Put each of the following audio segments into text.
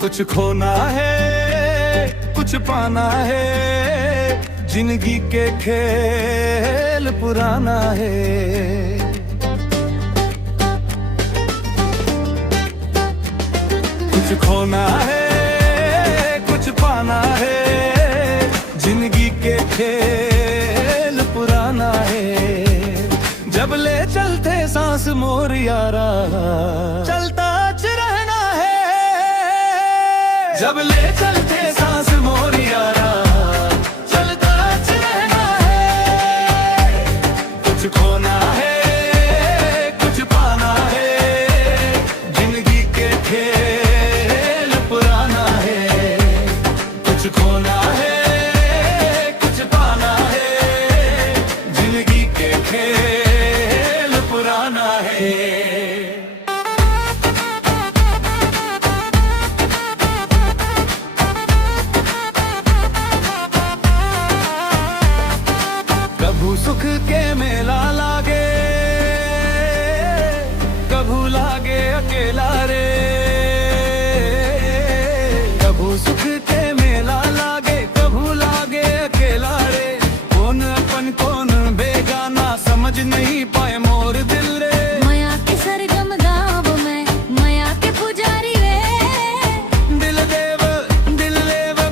कुछ खोना है कुछ पाना है, जिंदगी के खेल पुराना है। कुछ खोना है कुछ पाना है, जिंदगी के खेल पुराना है। जब ले चलते सांस मोर यारा, चलता रहना है। जब ले चलते सांस मोर यारा, चलता रहना है। कुछ खोना है कुछ पाना है, जिंदगी के खेल पुराना है। कुछ खोना है कुछ पाना है, जिंदगी के खेल पुराना है। कभू सुख के मेला लागे, कभू लागे अकेला रे। कभू सुख के मेला लागे, कभू लागे अकेला रे। कौन अपन कौन बेगाना, समझ नहीं पाए मोर दिल रे। माया के सरगम गाँव में माया के पुजारी रे। दिल देव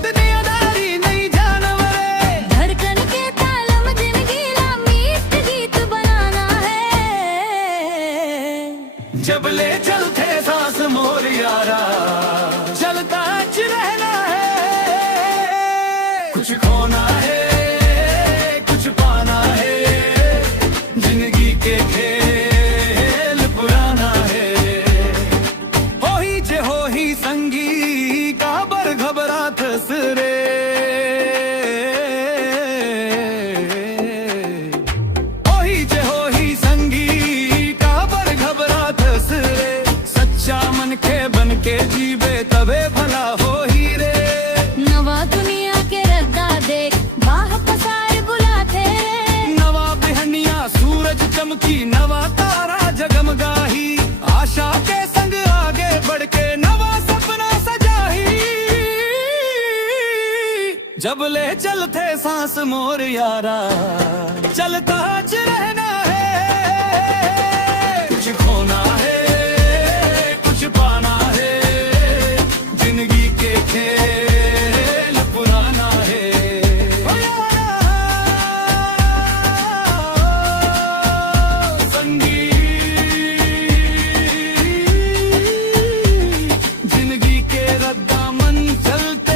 दुनियादारी नहीं जानवर रे। धड़कन के तालम जिंदगी ला मीठ गीत बनाना है। जब ले चलते सांस मोर यारा, चलता रहना है। कुछ खोना है कुछ पाना है, जिंदगी के खेल पुराना है। हो ही संगी का बर घबरात रे। हो ही संगी का बर घबरात रे। सच्चा मन के बन के जीवे तबे भला हो ही रे। नवा दुनिया के रद्दा देख बाह पसार बुलाते रे। नवा बिहनिया सूरज चमकी, नवा तारा जगमगाही। आशा के संग आगे बढ़ के नवा सपना सजाही। जब ले चलते सांस मोर यारा, चलता रहना है। कुछ खोना है कुछ पाना है, जिंदगी के खेल पुराना है। संगी जिंदगी के रद्दा मन चलता